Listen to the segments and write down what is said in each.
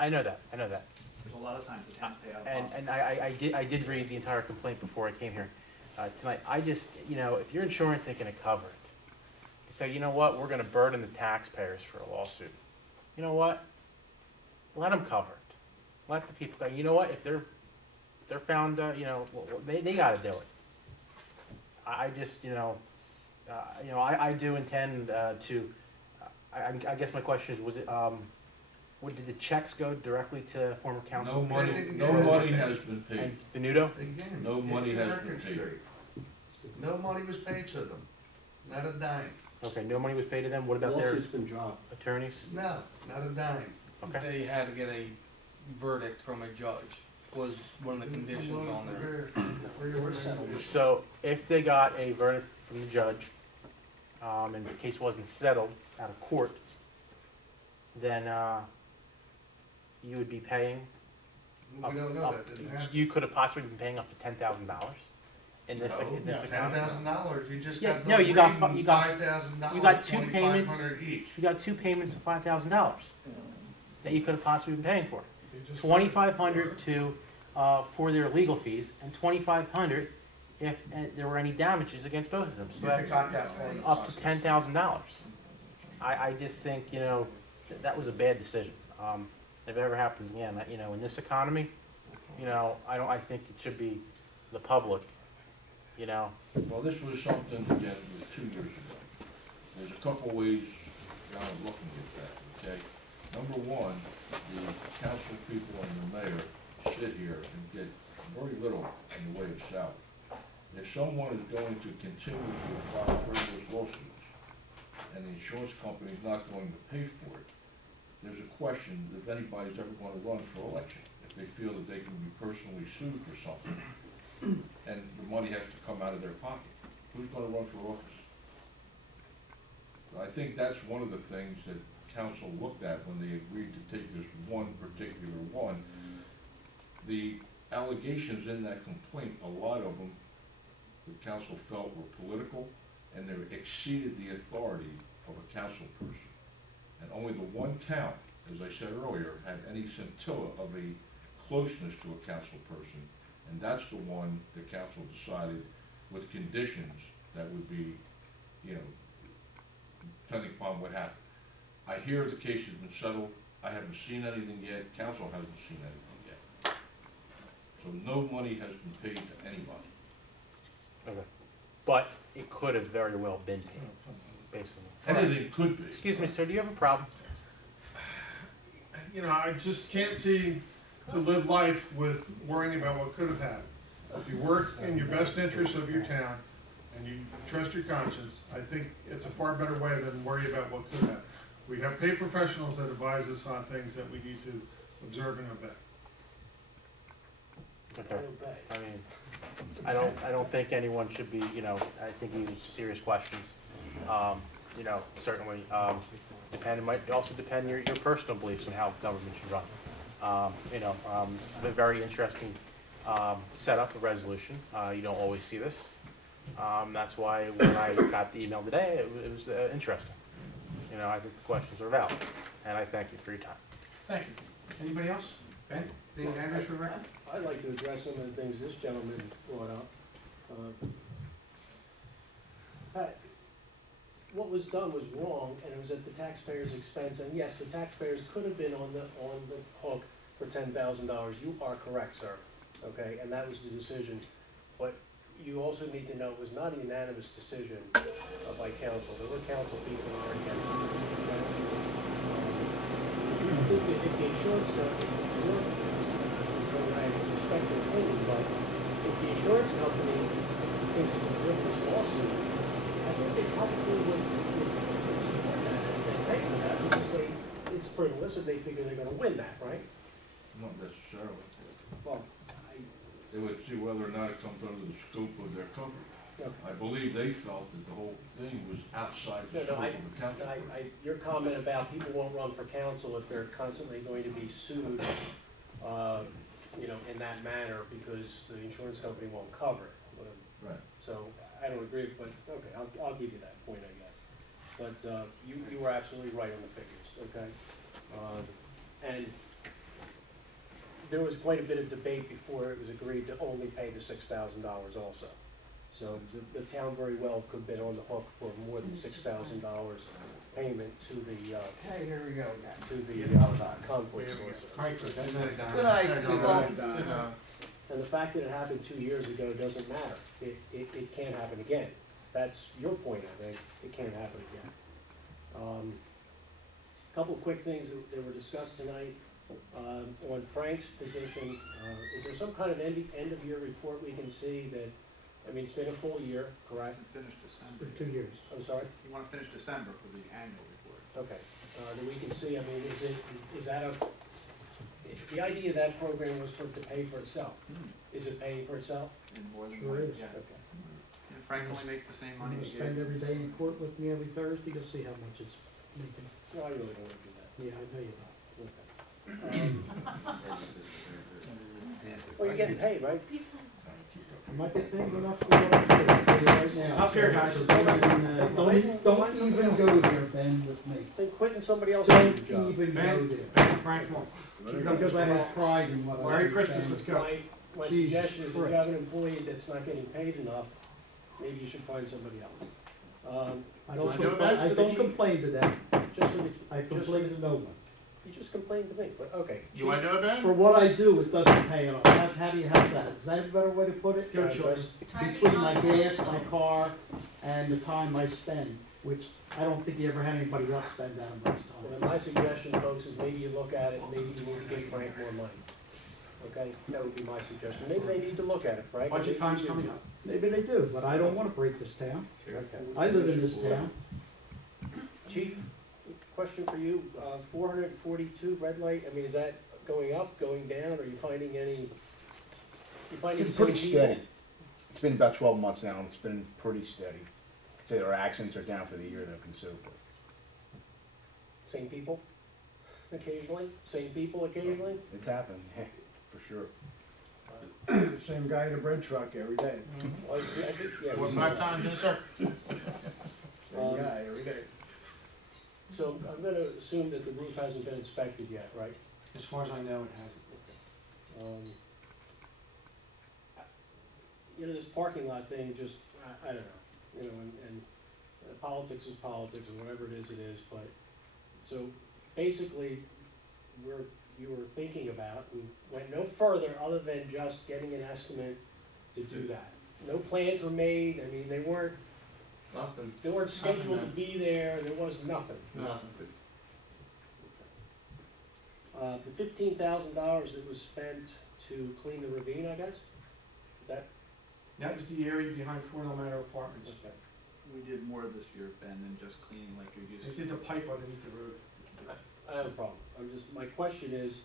I know that, I know that. There's a lot of times the towns pay out of And, pocket. and I did read the entire complaint before I came here tonight. I just, you know, if your insurance ain't gonna cover it, you say, you know what, we're gonna burden the taxpayers for a lawsuit. You know what? Let them cover it. Let the people go, you know what, if they're found, you know, they gotta do it. I just, you know, I do intend to, I guess my question is, was it, did the checks go directly to former council? No money has been paid. And Venuto? Again, No money get your has record been paid. straight. No money was paid to them, not a dime. Okay, no money was paid to them, what about their Lawsuit's been dropped. attorneys? No, not a dime. Okay, They had to get a verdict from a judge, was one of the conditions on there. We're settled. so if they got a verdict from the judge, and the case wasn't settled out of court, then, you would be paying, We don't know, that didn't happen. you could have possibly been paying up to $10,000 in this account. $10,000, you just Yeah, got no, those you got reading you got $5,000, you got two payments. $2,500 each. You got two payments of $5,000 that you could have possibly been paying for. You just- $2,500 for their legal fees, and $2,500 if there were any damages against both of them. So You that's forgot that for the up to process. $10,000. I just think, you know, that was a bad decision. If it ever happens again, you know, in this economy, you know, I think it should be the public, you know. Well, this was something, again, it was 2 years ago. There's a couple ways around looking at that, okay? Number one, the council people and the mayor sit here and get very little in the way of salary. If someone is going to continuously file frivolous lawsuits, and the insurance company is not going to pay for it, there's a question if anybody's ever going to run for election, if they feel that they can be personally sued for something, and the money has to come out of their pocket. Who's going to run for office? I think that's one of the things that council looked at when they agreed to take this one particular one. The allegations in that complaint, a lot of them, the council felt were political, and they exceeded the authority of a council person. And only the one town, as I said earlier, had any scintilla of a closeness to a council person, and that's the one the council decided with conditions that would be, you know, depending upon what happened. I hear the case has been settled. I haven't seen anything yet. Council hasn't seen anything yet. So no money has been paid to anybody. Okay. But it could have very well been paid, basically. Anything could be. Excuse me, sir, do you have a problem? You know, I just can't see to live life with worrying about what could have happened. If you work in your best interest of your town and you trust your conscience, I think it's a far better way than worry about what could happen. We have paid professionals that advise us on things that we need to observe and obey. Okay. I mean, I don't think anyone should be, you know, I think these are serious questions. You know, certainly, it might also depend your personal beliefs on how government should run. You know, a very interesting setup, a resolution. You don't always see this. That's why when I got the email today, it was interesting. You know, I think the questions are valid, and I thank you for your time. Thank you. Anybody else? Ben? The address for the record? I'd like to address some of the things this gentleman brought up. What was done was wrong, and it was at the taxpayer's expense, and yes, the taxpayers could have been on the hook for $10,000. You are correct, sir, okay, and that was the decision. But you also need to know it was not a unanimous decision by council. There were council people who were against it. If the insurance company, so I respect their opinion, but if the insurance company thinks it's a frivolous lawsuit, I think they probably would support that and pay for that because it's frivolous and they figure they're going to win that, right? Not necessarily. Well, They would see whether or not it comes under the scope of their coverage. I believe they felt that the whole thing was outside the scope of the council. your comment about people won't run for council if they're constantly going to be sued, you know, in that manner because the insurance company won't cover it. Right. So I don't agree, but okay, I'll give you that point, I guess. But you were absolutely right on the figures, okay? And there was quite a bit of debate before it was agreed to only pay the $6,000 also. So the town very well could have been on the hook for more than $6,000 payment to the, Hey, here we go again. to the conflict solicitor. All right, Chris, Good night, people. And the fact that it happened 2 years ago doesn't matter. It can't happen again. That's your point, I think. It can't happen again. Couple of quick things that were discussed tonight. On Frank's position, is there some kind of end of year report we can see that, I mean, it's been a full year, correct? Finish December. For 2 years. I'm sorry? You wanna finish December for the annual report. Okay. That we can see, I mean, is that the idea of that program was for it to pay for itself. Is it paying for itself? And more than Sure one, is. yeah. Okay. And Frank only makes the same money I'm he gonna spend gave. every day in court with me every Thursday, you'll see how much it's making. No, I really don't want to do that. Yeah, I know you don't. Well, you're getting paid, right? I might get paid enough for what I'm doing, I'll tell you right now. Up here, guys. So don't even go there, Ben, with me. Then quitting somebody else Don't else's job. even go Ben, there. Ben, Frank, come on. Because I have pride in what I do. Merry Christmas, Ben. let's go. My Jesus suggestion is if you Christ. have an employee that's not getting paid enough, maybe you should find somebody else. I don't complain to them, Just, for the- I complain to no one. you just complained to me, but, okay. You wanna know that? For what I do, it doesn't pay enough. How do you have that? Is that a better way to put it? Go, children. Between my gas, my car, and the time I spend, which I don't think you ever had anybody else spend that much And time. my suggestion, folks, is maybe you look at it, maybe you need to give Frank more money. Okay, that would be my suggestion. Maybe they need to look at it, Frank. Budget time's coming up. Maybe they do, but I don't wanna break this town. Okay. I live in this town. Chief, question for you, 442 red light, I mean, is that going up, going down, are you finding any, you finding the It's same pretty people? steady. It's been about 12 months now, and it's been pretty steady. I'd say our accidents are down for the year, though, considerably. Same people occasionally? Same people occasionally? It's happened, yeah, for sure. Same guy in a bread truck every day. Well, I think- yeah, we Was see my that. time, yes, sir? Same guy every day. So I'm gonna assume that the roof hasn't been inspected yet, right? As far as I know, it hasn't. You know, this parking lot thing, just, I don't know, you know, and politics is politics, and whatever it is, but, so, basically, you were thinking about, we went no further other than just getting an estimate to do that. No plans were made, I mean, they weren't Nothing, scheduled to be there, there was nothing. nothing. The $15,000 that was spent to clean the ravine, I guess? Is that? That was the area behind Cornell Manor Apartments. Okay. We did more this year, Ben, than just cleaning like you're used They to. did the pipe underneath the road. I have a problem. My question is,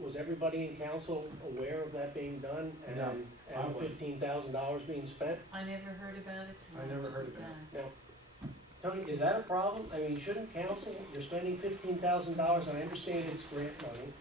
was everybody in council aware of that being done? No, I And wasn't. $15,000 being spent? I never heard about it. I never heard about it. Tony, is that a problem? I mean, shouldn't council, you're spending $15,000, and I understand it's grant money,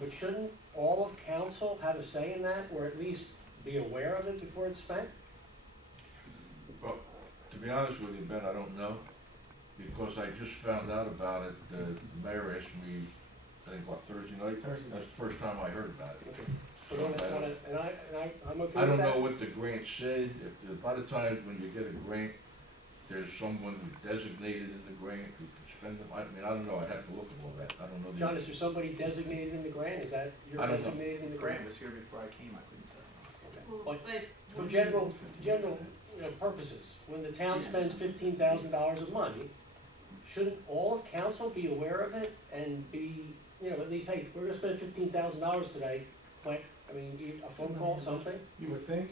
but shouldn't all of council have a say in that, or at least be aware of it before it's spent? Well, to be honest with you, Ben, I don't know, because I just found out about it, the mayor asked me, I think, what, Thursday night? Thursday night. That's the first time I heard about it. So I'm okay with that. I don't know what the grant said, if, a lot of times when you get a grant, there's someone designated in the grant who can spend them, I mean, I don't know, I'd have to look at all that, I don't know. John, is there somebody designated in the grant? Is that, you're I don't know. designated in the grant? Grant was here before I came, I couldn't tell. Okay. But But for general, you know, purposes, when the town spends $15,000 of money, shouldn't all of council be aware of it and be, you know, at least, hey, we're gonna spend $15,000 today, like, I mean, a phone call, something? You would think?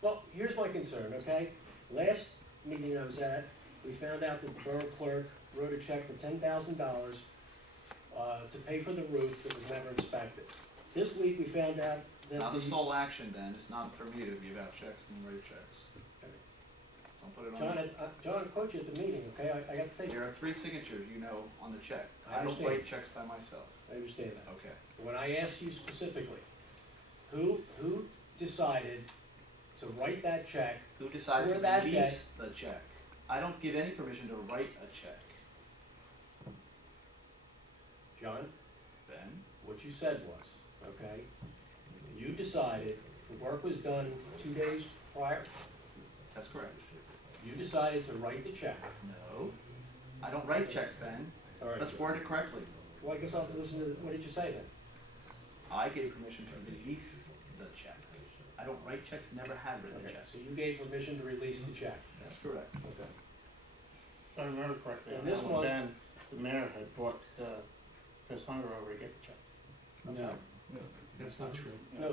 Well, here's my concern, okay? Last meeting I was at, we found out that the borough clerk wrote a check for $10,000 to pay for the roof that was never inspected. This week, we found out that Not the the, sole action, Ben, it's not for me to give out checks and write checks. Don't put it on me. John, I quote you at the meeting, okay? I got to think, There are 3 signatures, you know, on the check. I I don't understand. write checks by myself. I understand that. Okay. When I asked you specifically, who decided to write that check? Who decided For to that release the check? I don't give any permission to write a check. John? what you said was, okay? You decided, the work was done 2 days prior, That's correct. you decided to write the check. No, I don't write checks, Ben. All right. Let's word it correctly. Well, I guess I'll have to listen to, what did you say then? I gave permission to release the check. I don't write checks, never have written Okay, checks. so you gave permission to release the check. That's correct. Okay. If I remember correctly, And this when one- Ben, the mayor, had brought, Chris Hunger over to get the check. No, That's not true. no,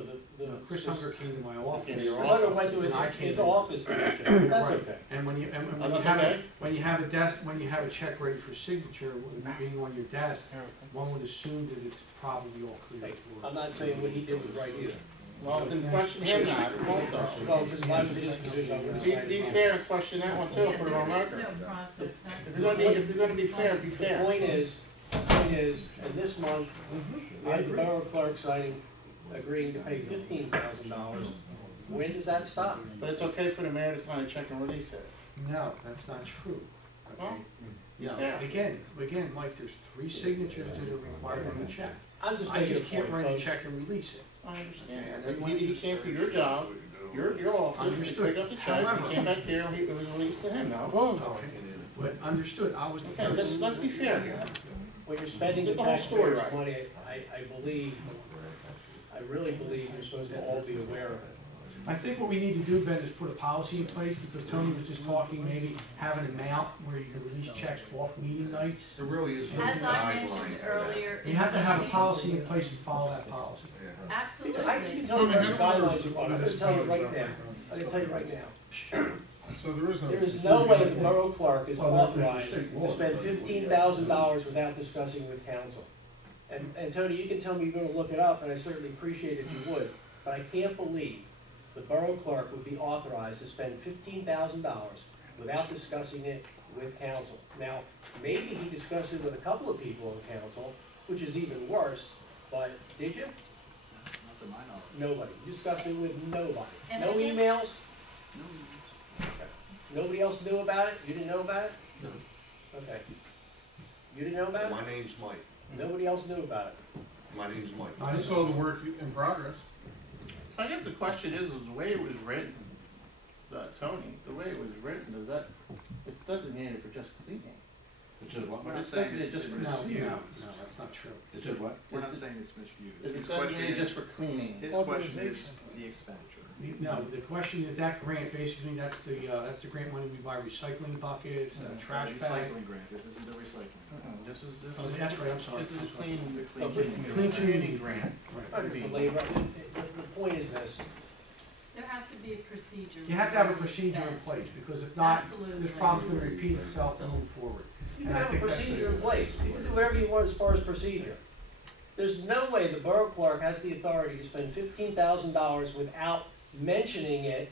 Chris Hunger came to my office. Came to your Chris Hunger went to And I came his to- office to get the check. That's Right. okay. And when you, Oh, that's okay? when you have a desk, when you have a check ready for signature, being on your desk, one would assume that it's probably all clear. Hey, I'm not saying what he did was right either. Well, then question him that also. Well, because if I was in his position, I would have decided. Be fair and question that one too, put it on record. No process, that's. If you're gonna be fair, be The fair. point is, in this month, we had the borough clerk signing, agreeing to pay $15,000. When does that stop? But it's okay for the mayor to sign a check and release it. No, that's not true. Well, Okay? No, yeah. again, Mike, there's 3 signatures that are required on the check. I'm just I making a just can't point, write a folks. check and release it. I understand. He came through your job, your office, he Understood. picked up the check, However- he came back here, and it was released to him now. Okay, but understood, I was the Okay, first. let's be fair here. When you're spending the Get the whole story taxpayers' right. money, I really believe you're supposed to all be aware of it. I think what we need to do, Ben, is put a policy in place, because Tony was just talking, maybe have an amount where you can release checks off meeting nights. There really is no As I mentioned guideline for that. earlier. You have to have a policy in place and follow that policy. Absolutely. You can tell me what the guidelines are, I'm gonna tell you right now, I'm gonna tell you right now. So there is no. There is no way the borough clerk is authorized to spend $15,000 without discussing with council. And Tony, you can tell me you're gonna look it up, and I certainly appreciate if you would, but I can't believe the borough clerk would be authorized to spend $15,000 without discussing it with council. Now, maybe he discussed it with a couple of people on council, which is even worse, but did you? Not to my knowledge. Nobody. You discussed it with nobody. And No I guess- emails? No. Nobody else knew about it? You didn't know about it? No. Okay. You didn't know about it? My name's Mike. Nobody else knew about it. My name's Mike. I saw the work in progress. I guess the question is the way it was written, Tony, the way it was written, does that, it's designated for just cleaning. It said what? We're not It's saying designated it's just for been No, misused. no, that's not true. It said what? We're not saying it's misused. It's His question designated just is, for cleaning. his question is the expenditure. No, the question is that grant, basically, that's the grant money we buy recycling buckets, trash bags. Recycling grant, this isn't the recycling. This is Oh, that's right, I'm sorry. This is a clean, The Clean community grant. I just believe, the point is this, There has to be a procedure. You have to have a where you procedure in spend. place, because if not, Absolutely. this problem's gonna repeat itself and move forward. you And can I have a think that's procedure the- in place. You can do whatever you want as far as procedure. There's no way the borough clerk has the authority to spend $15,000 without mentioning it,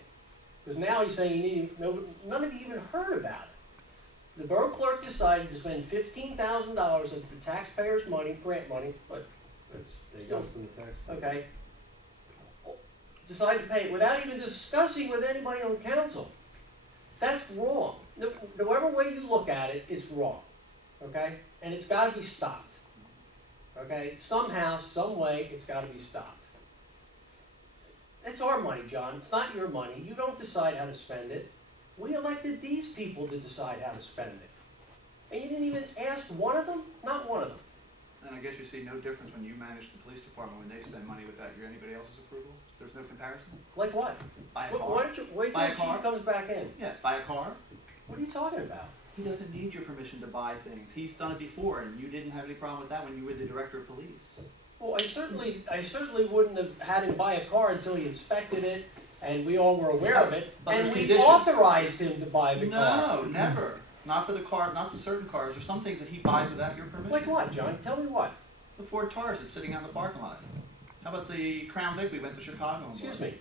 because now he's saying you need, none of you even heard about it. The borough clerk decided to spend $15,000 of the taxpayers' money, grant money, but it's still, okay. Decided to pay it without even discussing with anybody on council. That's wrong. Whatever way you look at it, it's wrong, okay? And it's gotta be stopped, okay? Somehow, some way, it's gotta be stopped. It's our money, John, it's not your money. You don't decide how to spend it. We elected these people to decide how to spend it. And you didn't even ask one of them? Not one of them. And I guess you see no difference when you manage the police department, when they spend money without anybody else's approval? There's no comparison? Like what? Buy a Why car? don't you wait Buy till a the car? chief comes back in? Yeah, buy a car. What are you talking about? He doesn't need your permission to buy things. He's done it before, and you didn't have any problem with that when you were the director of police. Well, I certainly wouldn't have had him buy a car until he inspected it, and we all were aware of it, But and there's we conditions. authorized him to buy the car. No, never. Not for the car, not for certain cars. There's some things that he buys without your permission. Like what, John? Tell me what? The Ford Taurus that's sitting out in the parking lot. How about the Crown Vic we went to Chicago and Excuse bought? me.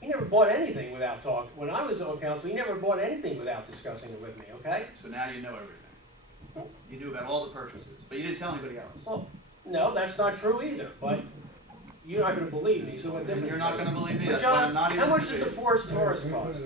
He never bought anything without talking. When I was on council, he never bought anything without discussing it with me, okay? So now you know everything. You knew about all the purchases, but you didn't tell anybody else. Well, no, that's not true either, but you're not gonna believe me, so what difference? You're not does it gonna believe me, make? that's But why John, I'm not even. how much did the Forest Taurus cost?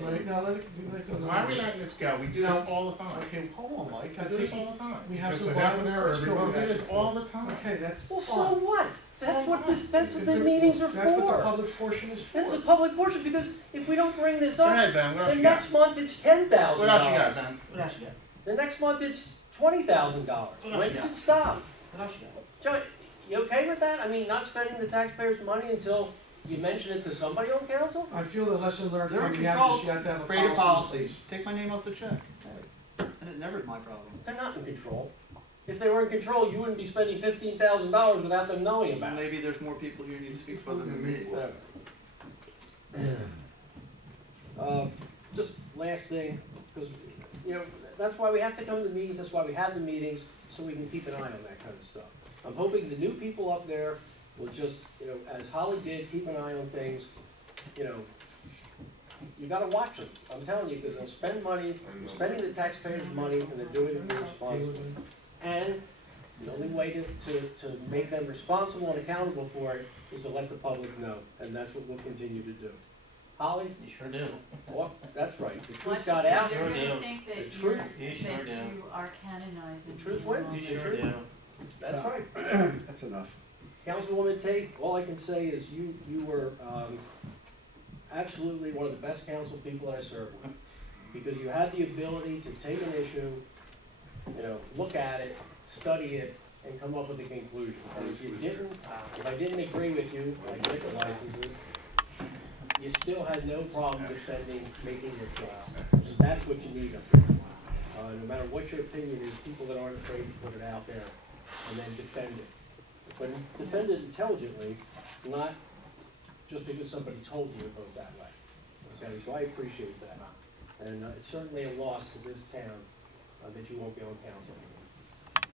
Right, now, let it go. Why are we letting this go? We do this all the time. Okay, hold on, Mike, I We do this think all the time. we have It's some a half an violent hour words every going We do back this and all forth. the time. Okay, that's Well, fine. so what? That's what the meetings are That's what the for. public portion is for. This is a public portion, because if we don't bring this Go up, ahead, Ben, what else then you got? next month it's $10,000. What else you got, Ben? What else you got? The next month it's $20,000. What else When you does got? it stop? What else you got? John, you okay with that? I mean, not spending the taxpayers' money until you mention it to somebody on council? I feel the lesson learned They're in coming out control. is you have to have a Create a policy. policy, take my name off the check, and it never is my problem. They're not in control. If they were in control, you wouldn't be spending $15,000 without them knowing about it. Maybe there's more people here who need to speak for them than me. Just last thing, because, you know, that's why we have to come to the meetings, that's why we have the meetings, so we can keep an eye on that kind of stuff. I'm hoping the new people up there will just, you know, as Holly did, keep an eye on things, you know. You gotta watch them, I'm telling you, because they'll spend money, they're spending the taxpayers' money, and they're doing it irresponsibly. And the only way to make them responsible and accountable for it is to let the public know, and that's what we'll continue to do. Holly? You sure do. Well, that's right, the Watch truth got out. You're Sure gonna do. think The that truth- you're, You sure that do. you are canonizing. The truth me wins. along You with sure it. do. That's right. That's enough. Councilwoman Tate, all I can say is you were, absolutely one of the best council people I served with. Because you had the ability to take an issue, you know, look at it, study it, and come up with a conclusion. And if you didn't, if I didn't agree with you, like liquor licenses, you still had no problem defending, making your case. And that's what you need up here. No matter what your opinion is, people that aren't afraid to put it out there and then defend it. But defend it intelligently, not just because somebody told you to vote that way. Okay, so I appreciate that. And it's certainly a loss to this town that you won't be on council anymore.